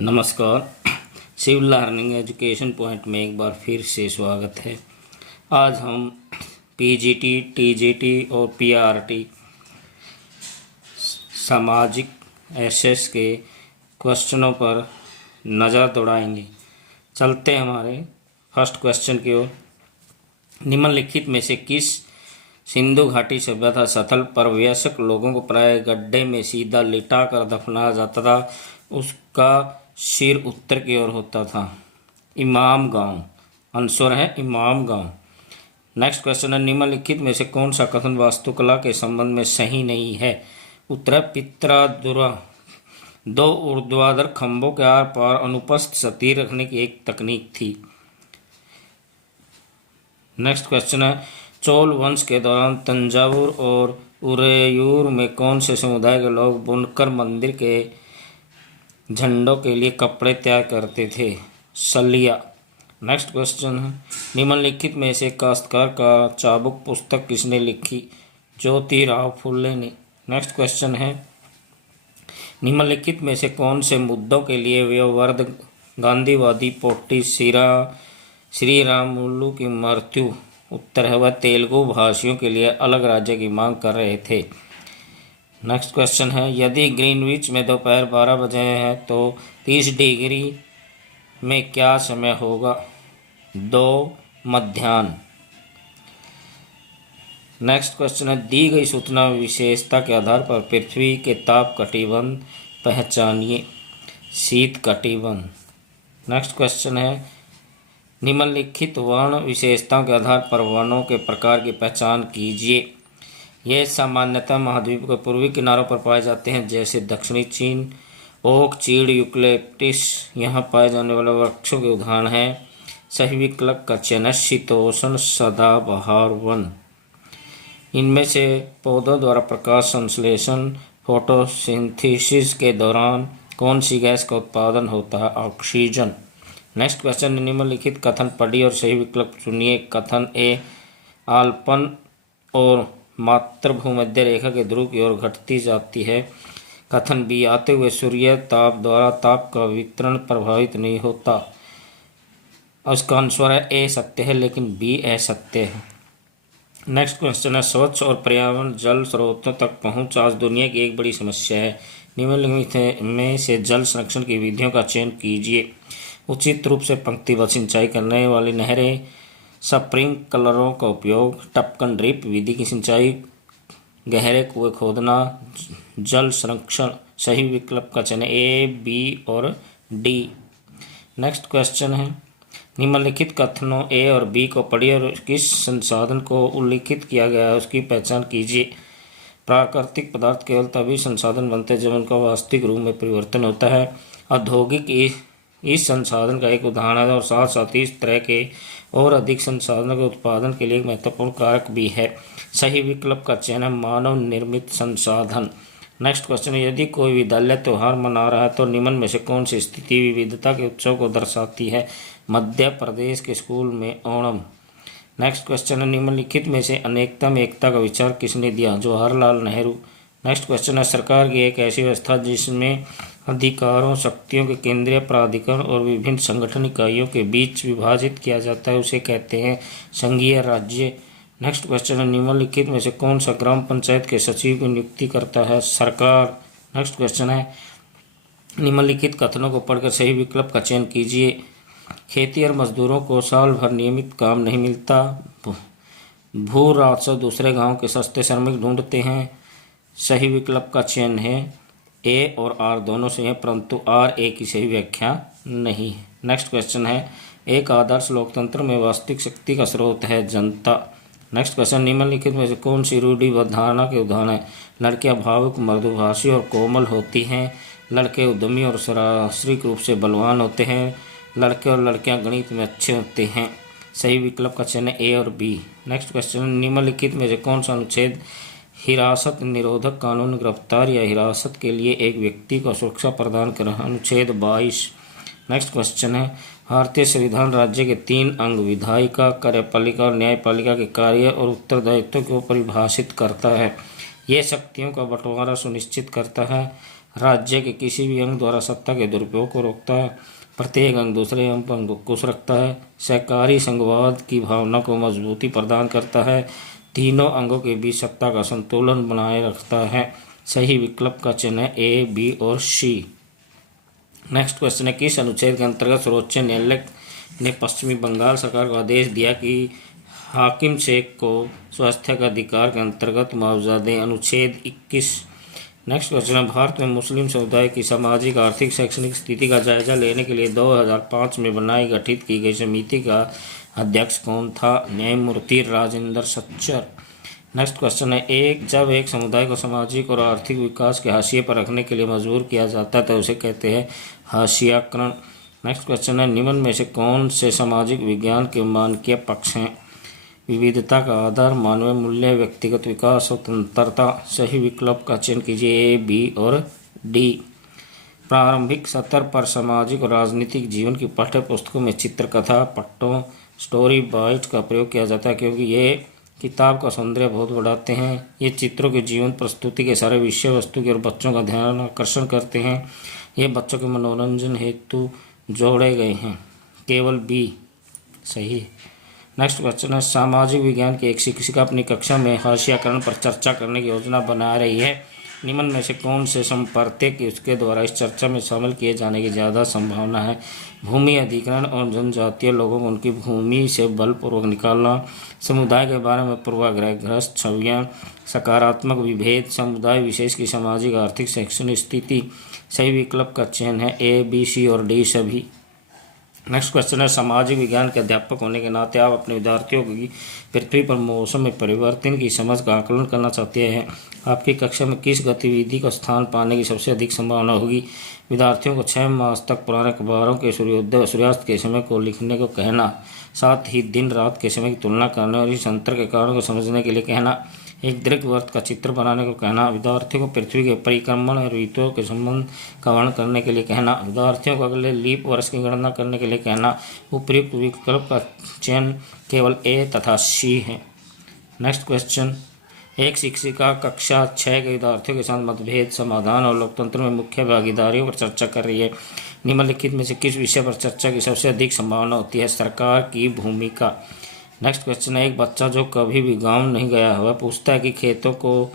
नमस्कार। Civil learning education point में एक बार फिर से स्वागत है। आज हम पीजीटी, टीजीटी और पीआरटी सामाजिक एसेस के क्वेश्चनों पर नज़र दौड़ाएंगे। चलते हैं हमारे फर्स्ट क्वेश्चन की ओर। निम्नलिखित में से किस सिंधु घाटी सभ्यता स्थल पर वयस्क लोगों को प्राय गड्ढे में सीधा लिटा कर दफनाया जाता था? उसका सिर उत्तर की ओर होता था। इमाम गांव। आंसर है इमाम गांव। नेक्स्ट क्वेश्चन है, निम्नलिखित में से कौन सा कथन वास्तुकला के संबंध में सही नहीं है? उत्तर है पित्रादुरा दो ऊर्ध्वाधर खंभों के आर पार अनुपस्थ सती रखने की एक तकनीक थी। नेक्स्ट क्वेश्चन है, चोल वंश के दौरान तंजावुर और उरेयूर में कौन से समुदाय के लोग बुनकर मंदिर के झंडों के लिए कपड़े तैयार करते थे? सलिया। नेक्स्ट क्वेश्चन है, निम्नलिखित में से काश्तकार का चाबुक पुस्तक किसने लिखी? ज्योतिराव फुले ने। नेक्स्ट क्वेश्चन है, निम्नलिखित में से कौन से मुद्दों के लिए व्यवहार्द गांधीवादी पोटी श्री रामुलु की मृत्यु? उत्तर है वह तेलुगु भाषियों के लिए अलग राज्य की मांग कर रहे थे। नेक्स्ट क्वेश्चन है, यदि ग्रीनविच में दोपहर 12 बजे है तो 30 डिग्री में क्या समय होगा? 2 मध्याह्न। नेक्स्ट क्वेश्चन है, दी गई सूचना विशेषता के आधार पर पृथ्वी के ताप कटिबंध पहचानिए। शीत कटिबंध। नेक्स्ट क्वेश्चन है, निम्नलिखित वर्ण विशेषताओं के आधार पर वनों के प्रकार की पहचान कीजिए। ये सामान्यतः महाद्वीप के पूर्वी किनारों पर पाए जाते हैं, जैसे दक्षिणी चीन। ओक, चीड़, यूकलिप्टस यहाँ पाए जाने वाले वृक्षों के उदाहरण हैं। सही विकल्प का चयन शीतोष्ण सदाबहार वन। इनमें से पौधों द्वारा प्रकाश संश्लेषण फोटोसिंथेसिस के दौरान कौन सी गैस का उत्पादन होता है? ऑक्सीजन। नेक्स्ट क्वेश्चन, निम्नलिखित कथन पढ़िए और सही विकल्प चुनिए। कथन ए, आल्पन और मात्र भूमध्य रेखा के ध्रुव की ओर घटती जाती है। कथन बी, आते हुए सूर्य ताप द्वारा ताप का वितरण प्रभावित नहीं होता। उसका आंसर है ए सत्य है, लेकिन बी असत्य है। नेक्स्ट क्वेश्चन है, स्वच्छ और पर्यावरण जल स्रोतों तक पहुंच आज दुनिया की एक बड़ी समस्या है। निम्नलिखित में से जल संरक्षण की विधियों का चयन कीजिए। उचित रूप से पंक्तिबद्ध सिंचाई करने वाली नहरें, स्प्रिंकलरों का उपयोग, टपकन ड्रिप विधि की सिंचाई, गहरे कुएं खोदना, जल संरक्षण। सही विकल्प का चयन ए, बी और डी। नेक्स्ट क्वेश्चन है, निम्नलिखित कथनों ए और बी को पढ़िए और किस संसाधन को उल्लिखित किया गया है उसकी पहचान कीजिए। प्राकृतिक पदार्थ केवल तभी संसाधन बनते हैं जब उनका वास्तविक रूप में परिवर्तन होता है। औद्योगिक इस संसाधन का एक उदाहरण है और साथ साथ इस तरह के और अधिक संसाधनों के उत्पादन के लिए एक महत्वपूर्ण कारक भी है। सही विकल्प का चयन है मानव निर्मित संसाधन। नेक्स्ट क्वेश्चन है, यदि कोई विद्यालय त्यौहार मना रहा है तो निम्न में से कौन सी स्थिति विविधता के उत्सव को दर्शाती है? मध्य प्रदेश के स्कूल में ओणम। नेक्स्ट क्वेश्चन है, निम्नलिखित में से अनेकता में एकता का विचार किसने दिया? जवाहरलाल नेहरू। नेक्स्ट क्वेश्चन है, सरकार की एक ऐसी व्यवस्था जिसमें अधिकारों, शक्तियों के केंद्रीय प्राधिकरण और विभिन्न संगठन इकाइयों के बीच विभाजित किया जाता है, उसे कहते हैं संघीय राज्य। नेक्स्ट क्वेश्चन है, निम्नलिखित में से कौन सा ग्राम पंचायत के सचिव की नियुक्ति करता है? सरकार। नेक्स्ट क्वेश्चन है, निम्नलिखित कथनों को पढ़कर सही विकल्प का चयन कीजिए। खेती और मजदूरों को साल भर नियमित काम नहीं मिलता। भू राजस्व दूसरे गांव के सस्ते श्रमिक ढूंढते हैं। सही विकल्प का चयन है ए और आर दोनों से हैं, परंतु आर ए की सही व्याख्या नहीं है। नेक्स्ट क्वेश्चन है, एक आदर्श लोकतंत्र में वास्तविक शक्ति का स्रोत है जनता। नेक्स्ट क्वेश्चन, निम्नलिखित में से कौन सी रूढ़िबद्ध धारणा के उदाहरण है? लड़कियां भावुक, मृदुभाषी और कोमल होती हैं। लड़के उद्यमी और शारीरिक रूप से बलवान होते हैं। लड़के और लड़कियां गणित में अच्छे होते हैं। सही विकल्प का चयन ए और बी। नेक्स्ट क्वेश्चन, निम्नलिखित में से कौन सा अनुच्छेद हिरासत निरोधक कानून गिरफ्तार या हिरासत के लिए एक व्यक्ति को सुरक्षा प्रदान कर? अनुच्छेद 22। नेक्स्ट क्वेश्चन है, भारतीय संविधान राज्य के 3 अंग विधायिका, कार्यपालिका और न्यायपालिका के कार्य और उत्तरदायित्व को परिभाषित करता है। ये शक्तियों का बंटवारा सुनिश्चित करता है। राज्य के किसी भी अंग द्वारा सत्ता के दुरुपयोग को रोकता है। प्रत्येक अंग दूसरे अंग पर अंकुश रखता है। सहकारी संघवाद की भावना को मजबूती प्रदान करता है। तीनों अंगों के बीच सत्ता का संतुलन बनाए रखता है। सही विकल्प का चिन्ह है ए, बी और सी। नेक्स्ट क्वेश्चन है, किस अनुच्छेद के अंतर्गत सर्वोच्च न्यायालय ने पश्चिमी बंगाल सरकार को आदेश दिया कि हाकिम शेख को स्वास्थ्य का अधिकार के अंतर्गत मुआवजा दें? अनुच्छेद 21। नेक्स्ट क्वेश्चन है, भारत में मुस्लिम समुदाय की सामाजिक, आर्थिक, शैक्षणिक स्थिति का जायजा लेने के लिए 2005 में गठित की गई समिति का अध्यक्ष कौन था? न्यायमूर्ति राजेंद्र सच्चर। नेक्स्ट क्वेश्चन है, जब एक समुदाय को सामाजिक और आर्थिक विकास के हाशिए पर रखने के लिए मजबूर किया जाता है तो उसे कहते हैं हाशियाकरण। नेक्स्ट क्वेश्चन है, निम्न में से कौन से सामाजिक विज्ञान के मानकीय पक्ष हैं? विविधता का आधार, मानवीय मूल्य, व्यक्तिगत विकास, स्वतंत्रता। सही विकल्प का चयन कीजिए ए, बी और डी। प्रारंभिक स्तर पर सामाजिक और राजनीतिक जीवन की पाठ्य पुस्तकों में चित्रकथा, पट्टों, स्टोरी बाइट का प्रयोग किया जाता है क्योंकि ये किताब का सौंदर्य बहुत बढ़ाते हैं। ये चित्रों की जीवन प्रस्तुति के सारे विषय वस्तु की और बच्चों का ध्यान आकर्षण करते हैं। ये बच्चों के मनोरंजन हेतु जोड़े गए हैं। केवल बी सही। नेक्स्ट क्वेश्चन है, सामाजिक विज्ञान की एक शिक्षिका अपनी कक्षा में हाशियाकरण पर चर्चा करने की योजना बना रही है। निम्न में से कौन से संपर्क कि उसके द्वारा इस चर्चा में शामिल किए जाने की ज़्यादा संभावना है? भूमि अधिग्रहण और जनजातीय लोगों को उनकी भूमि से बलपूर्वक निकालना, समुदाय के बारे में पूर्वाग्रहग्रस्त छवियाँ, सकारात्मक विभेद, समुदाय विशेष की सामाजिक, आर्थिक, शैक्षणिक स्थिति। सही विकल्प का चयन है ए, बी, सी और डी सभी। नेक्स्ट क्वेश्चन है, सामाजिक विज्ञान के अध्यापक होने के नाते आप अपने विद्यार्थियों की पृथ्वी पर मौसम में परिवर्तन की समझ का आकलन करना चाहते हैं। आपकी कक्षा में किस गतिविधि का स्थान पाने की सबसे अधिक संभावना होगी? विद्यार्थियों को 6 मास तक पुराने अखबारों के सूर्योदय और सूर्यास्त के समय को लिखने को कहना, साथ ही दिन रात के समय की तुलना करने और इस अंतर के कारणों को समझने के लिए कहना, एक दीर्घवृत्त का चित्र बनाने को कहना, विद्यार्थियों को पृथ्वी के परिक्रमण और ऋतुओं के संबंध का वर्णन करने के लिए कहना, विद्यार्थियों को अगले लीप वर्ष की गणना करने के लिए कहना। उपयुक्त विकल्प का चयन केवल ए तथा सी है। नेक्स्ट क्वेश्चन, एक शिक्षिका कक्षा 6 के विद्यार्थियों के साथ मतभेद समाधान और लोकतंत्र में मुख्य भागीदारियों पर चर्चा कर रही है। निम्नलिखित में से किस विषय पर चर्चा की सबसे अधिक संभावना होती है? सरकार की भूमिका। नेक्स्ट क्वेश्चन है, एक बच्चा जो कभी भी गांव नहीं गया है वह पूछता है कि खेतों को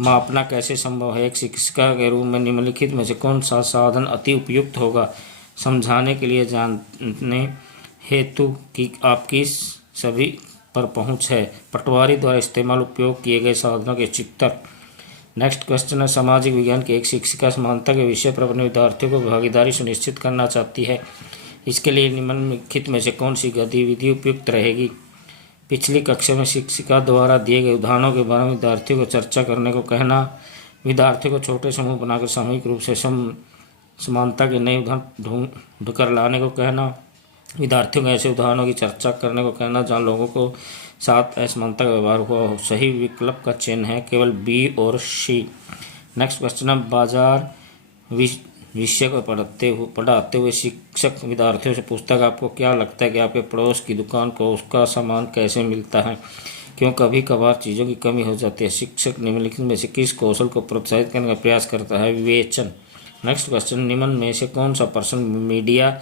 मापना कैसे संभव है? एक शिक्षिका के रूप में निम्नलिखित में से कौन सा साधन अति उपयुक्त होगा समझाने के लिए जानने हेतु कि आपकी सभी पर पहुंच है? पटवारी द्वारा इस्तेमाल उपयोग किए गए साधनों के चित्र। नेक्स्ट क्वेश्चन है, सामाजिक विज्ञान की एक शिक्षिका समानता के विषय पर अपने विद्यार्थियों को भागीदारी सुनिश्चित करना चाहती है। इसके लिए निम्नलिखित में से कौन सी गतिविधि उपयुक्त रहेगी? पिछली कक्षा में शिक्षिका द्वारा दिए गए उदाहरणों के बारे में विद्यार्थियों को चर्चा करने को कहना, विद्यार्थियों को छोटे समूह बनाकर सामूहिक रूप से समानता के नए उदाहरण ढूंढ कर लाने को कहना, विद्यार्थियों को ऐसे उदाहरणों की चर्चा करने को कहना जहाँ लोगों को साथ असमानता का व्यवहार हुआ हो। सही विकल्प का चयन है केवल बी और सी। नेक्स्ट क्वेश्चन है, बाजार विषय को पढ़ाते हुए शिक्षक विद्यार्थियों से पूछता है कि आपको क्या लगता है कि आपके पड़ोस की दुकान को उसका सामान कैसे मिलता है? क्यों कभी कभार चीज़ों की कमी हो जाती है? शिक्षक निम्नलिखित में से किस कौशल को प्रोत्साहित करने का प्रयास करता है? विवेचन। नेक्स्ट क्वेश्चन, निम्न में से कौन सा प्रश्न मीडिया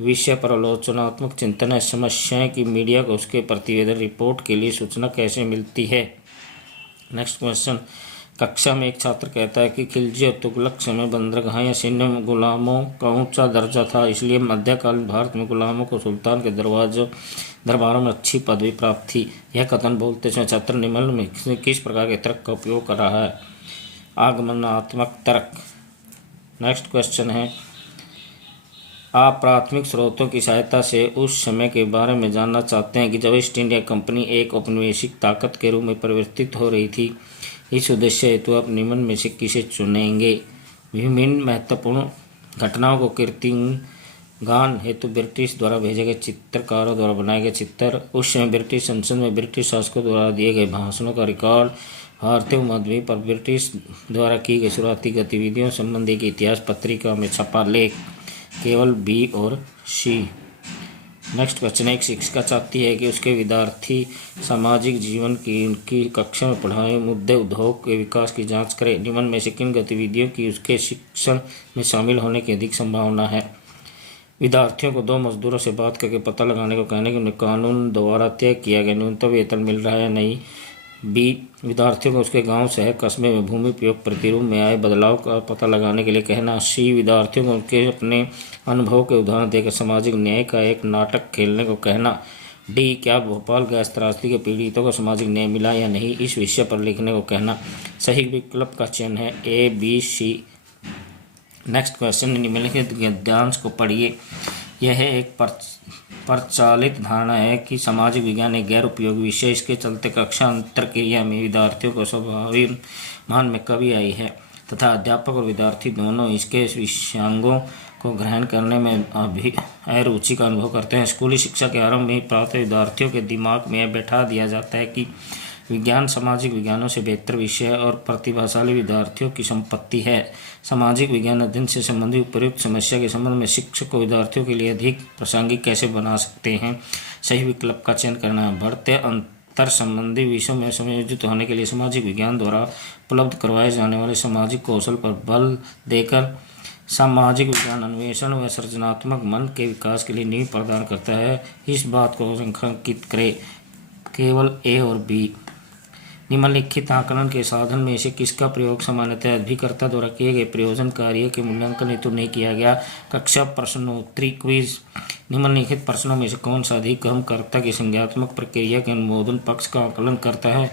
विषय पर आलोचनात्मक चिंतन है? समस्याएं कि मीडिया को उसके प्रतिवेदन रिपोर्ट के लिए सूचना कैसे मिलती है? नेक्स्ट क्वेश्चन, कक्षा में एक छात्र कहता है कि खिलजी और तुगलक समय बंदरगाह या सैन्य में गुलामों का ऊंचा दर्जा था, इसलिए मध्यकालीन भारत में गुलामों को सुल्तान के दरबारों में अच्छी पदवी प्राप्त थी। यह कथन बोलते समय छात्र निम्न में किस प्रकार के तर्क का उपयोग कर रहा है? आगमनात्मक तर्क। नेक्स्ट क्वेश्चन है, आप प्राथमिक स्रोतों की सहायता से उस समय के बारे में जानना चाहते हैं कि जब ईस्ट इंडिया कंपनी एक औपनिवेशिक ताकत के रूप में परिवर्तित हो रही थी। इस उद्देश्य हेतु आप निम्न में से किसे चुनेंगे? विभिन्न महत्वपूर्ण घटनाओं को कीर्तिगान हेतु ब्रिटिश द्वारा भेजे गए चित्रकारों द्वारा बनाए गए चित्र, उस समय ब्रिटिश संसद में ब्रिटिश शासकों द्वारा दिए गए भाषणों का रिकॉर्ड, भारतीय उपमहाद्वीप पर ब्रिटिश द्वारा की गई शुरुआती गतिविधियों संबंधी एक इतिहास पत्रिका में छपा लेख। केवल बी और सी। नेक्स्ट क्वेश्चन है, एक शिक्षिका चाहती है कि उसके विद्यार्थी सामाजिक जीवन की उनकी कक्षा में पढ़ाए मुद्दे उद्योग के विकास की जांच करें। निम्न में से किन गतिविधियों की उसके शिक्षण में शामिल होने की अधिक संभावना है? विद्यार्थियों को 2 मजदूरों से बात करके पता लगाने को कहने कि उन्हें कानून द्वारा तय किया गया न्यूनतम वेतन मिल रहा है या नहीं। बी, विद्यार्थियों को उसके गांव, शहर, कस्बे में भूमि प्रयोग प्रतिरूप में आए बदलाव का पता लगाने के लिए कहना। सी, विद्यार्थियों को उनके अपने अनुभव के उदाहरण देकर सामाजिक न्याय का एक नाटक खेलने को कहना। डी, क्या भोपाल गैस त्रासदी के पीड़ितों को सामाजिक न्याय मिला या नहीं, इस विषय पर लिखने को कहना। सही विकल्प का चयन है ए, बी, सी। नेक्स्ट क्वेश्चन, निम्नलिखित गद्यांश को पढ़िए। यह एक प्रचलित धारणा है कि सामाजिक विज्ञान एक गैर उपयोगी विषय, इसके चलते कक्षा अंतर क्रिया में विद्यार्थियों को स्वाभाविक मान में कमी आई है तथा अध्यापक और विद्यार्थी दोनों इसके विषयांगों को ग्रहण करने में अरुचि का अनुभव करते हैं। स्कूली शिक्षा के आरंभ में प्राप्त विद्यार्थियों के दिमाग में बैठा दिया जाता है कि विज्ञान सामाजिक विज्ञानों से बेहतर विषय है और प्रतिभाशाली विद्यार्थियों की संपत्ति है। सामाजिक विज्ञान अध्ययन से संबंधित उपयुक्त समस्या के संबंध में शिक्षक को विद्यार्थियों के लिए अधिक प्रासंगिक कैसे बना सकते हैं? सही विकल्प का चयन करना है। बढ़ते अंतर संबंधी विषयों में समायोजित होने के लिए सामाजिक विज्ञान द्वारा उपलब्ध करवाए जाने वाले सामाजिक कौशल पर बल देकर सामाजिक विज्ञान अन्वेषण व सृजनात्मक मन के विकास के लिए नींव प्रदान करता है। इस बात को रेखांकित करें। केवल ए और बी। निम्नलिखित आकलन के साधन में से किसका प्रयोग सामान्यतः अभिकर्ता द्वारा किए गए प्रयोजन कार्य के मूल्यांकन हेतु नहीं किया गया? कक्षा प्रश्नोत्तरी क्विज। निम्नलिखित प्रश्नों में से कौन सा अधिगम कर्ता की संज्ञात्मक प्रक्रिया के अनुमोदन पक्ष का आकलन करता है?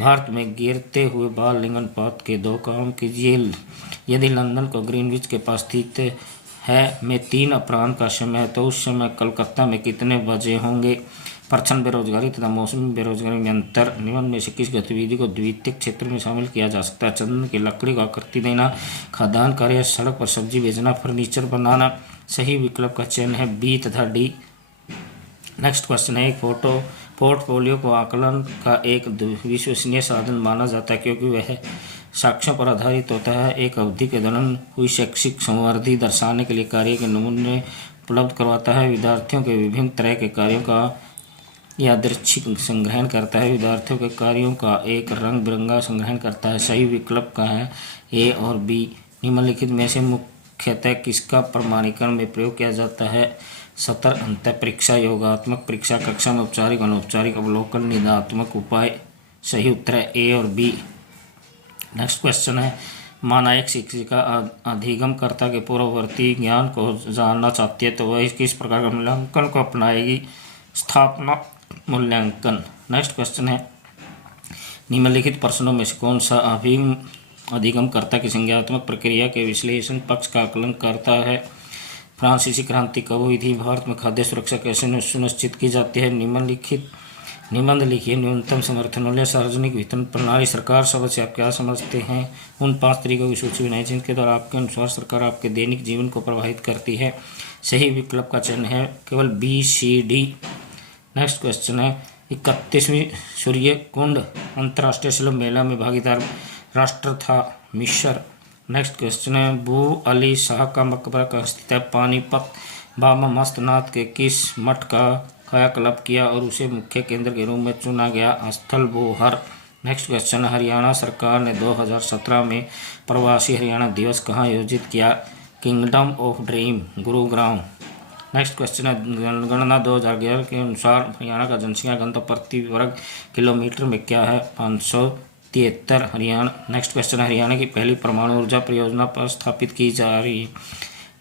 भारत में गिरते हुए बाल लिंगानुपात के 2 काम कीजिए। यदि लंदन को ग्रीनविच के पास स्थित है में 3 अपराह्न का समय, तो उस समय कलकत्ता में कितने बजे होंगे? प्रच्छन्न बेरोजगारी तथा मौसमी बेरोजगारी में अंतर। निम्न में से किस गतिविधि को द्वितीयक क्षेत्र में शामिल किया जा सकता है? चंदन की लकड़ी को आकृति देना, खाद्यान्न कार्य, सड़क पर सब्जी बेचना, फर्नीचर बनाना। सही विकल्प का चयन है बी तथा डी। नेक्स्ट क्वेश्चन है, एक पोर्टफोलियो को आकलन का एक विश्वसनीय साधन माना जाता है क्योंकि वह साक्ष्यों पर आधारित होता है। एक अवधि के दौरान हुई शैक्षिक संवर्धि दर्शाने के लिए कार्य के नमूने उपलब्ध करवाता है। विद्यार्थियों के विभिन्न तरह के कार्यों का यादृच्छिक संग्रहण करता है। विद्यार्थियों के कार्यों का एक रंग बिरंगा संग्रहण करता है। सही विकल्प का है ए और बी। निम्नलिखित में से मुख्यतः किसका प्रमाणीकरण में प्रयोग किया जाता है? सत्र, अंतः परीक्षा, योगात्मक परीक्षा, कक्षा में औपचारिक अनौपचारिक अवलोकन, निदात्मक उपाय। सही उत्तर है ए और बी। नेक्स्ट क्वेश्चन है, माना एक शिक्षिका अधिगमकर्ता के पूर्ववर्ती ज्ञान को जानना चाहती है तो वह किस प्रकार का मूल्यांकन को अपनाएगी? स्थापना मूल्यांकन। नेक्स्ट क्वेश्चन है, निम्नलिखित प्रश्नों में से कौन सा अधिगमकर्ता की संज्ञानात्मक प्रक्रिया के विश्लेषण पक्ष का आकलन करता है? फ्रांसीसी क्रांति कब हुई थी? भारत में खाद्य सुरक्षा कैसे सुनिश्चित की जाती है? निबंध लिखिए। न्यूनतम समर्थन मूल्य, सार्वजनिक वितरण प्रणाली, सरकार शब्द से आप क्या समझते हैं? उन 5 तरीकों की सूची बनाई जिनके द्वारा आपके अनुसार सरकार आपके दैनिक जीवन को प्रभावित करती है। सही विकल्प का चयन है केवल बी, सी, डी। नेक्स्ट क्वेश्चन है, 31वीं सूर्य कुंड अंतर्राष्ट्रीय स्लम मेला में भागीदार राष्ट्र था मिस्र। नेक्स्ट क्वेश्चन है, बू अली शाह का मकबरा कहाँ स्थित है? पानीपत। बाबा मस्तनाथ के किस मठ का कायाकल्प किया और उसे मुख्य केंद्र के रूप में चुना गया? स्थल बोहर। नेक्स्ट क्वेश्चन, हरियाणा सरकार ने 2017 में प्रवासी हरियाणा दिवस कहाँ आयोजित किया? Kingdom of dream, Gurugram. Next question है, जनगणना 2011 के अनुसार हरियाणा का जनसंख्या घनत्व प्रति वर्ग किलोमीटर में क्या है? 573 हरियाणा। नेक्स्ट क्वेश्चन है, हरियाणा की पहली परमाणु ऊर्जा परियोजना पर स्थापित की जा रही है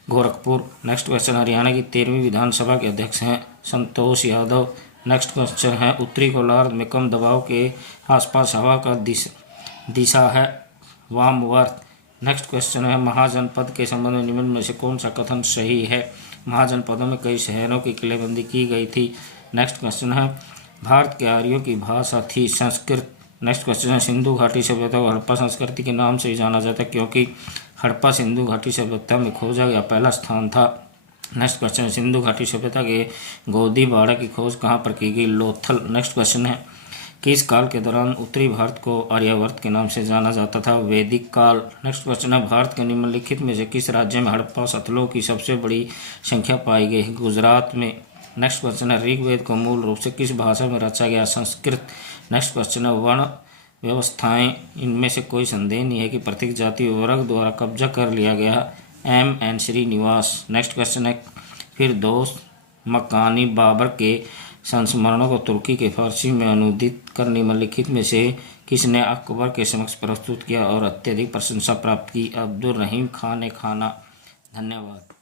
गोरखपुर। नेक्स्ट क्वेश्चन, हरियाणा की 13वीं विधानसभा के अध्यक्ष हैं संतोष यादव। नेक्स्ट क्वेश्चन है, उत्तरी गोलार्ध में कम दबाव के आसपास हवा का दिशा है वामवर्त। नेक्स्ट क्वेश्चन है, महाजनपद के संबंध में निम्न में से कौन सा कथन सही है? महाजनपदों में कई शहरों की किलेबंदी की गई थी। नेक्स्ट क्वेश्चन है, भारत के आर्यों की भाषा थी संस्कृत। नेक्स्ट क्वेश्चन है, सिंधु घाटी सभ्यता को हड़प्पा संस्कृति के नाम से ही जाना जाता है क्योंकि हड़प्पा सिंधु घाटी सभ्यता में खोजा गया पहला स्थान था। नेक्स्ट क्वेश्चन है, सिंधु घाटी सभ्यता के गोदी बाड़ा की खोज कहाँ पर की गई? लोथल। नेक्स्ट क्वेश्चन है, किस काल के दौरान उत्तरी भारत को आर्यावर्त के नाम से जाना जाता था? वैदिक काल। नेक्स्ट क्वेश्चन है, भारत के निम्नलिखित में से किस राज्य में हड़प्पा स्थलों की सबसे बड़ी संख्या पाई गई है? गुजरात में। नेक्स्ट क्वेश्चन है ऋग्वेद को मूल रूप से किस भाषा में रचा गया? संस्कृत। नेक्स्ट क्वेश्चन है वर्ण व्यवस्थाएं, इनमें से कोई संदेह नहीं है कि प्रत्येक जाति वर्ग द्वारा कब्जा कर लिया गया। M N Srinivas. Next question है फिरदौस मकानी बाबर के संस्मरणों को तुर्की के फारसी में अनुदित कर निम्नलिखित में से किसने अकबर के समक्ष प्रस्तुत किया और अत्यधिक प्रशंसा प्राप्त की? अब्दुल रहीम खान ने खाना। धन्यवाद।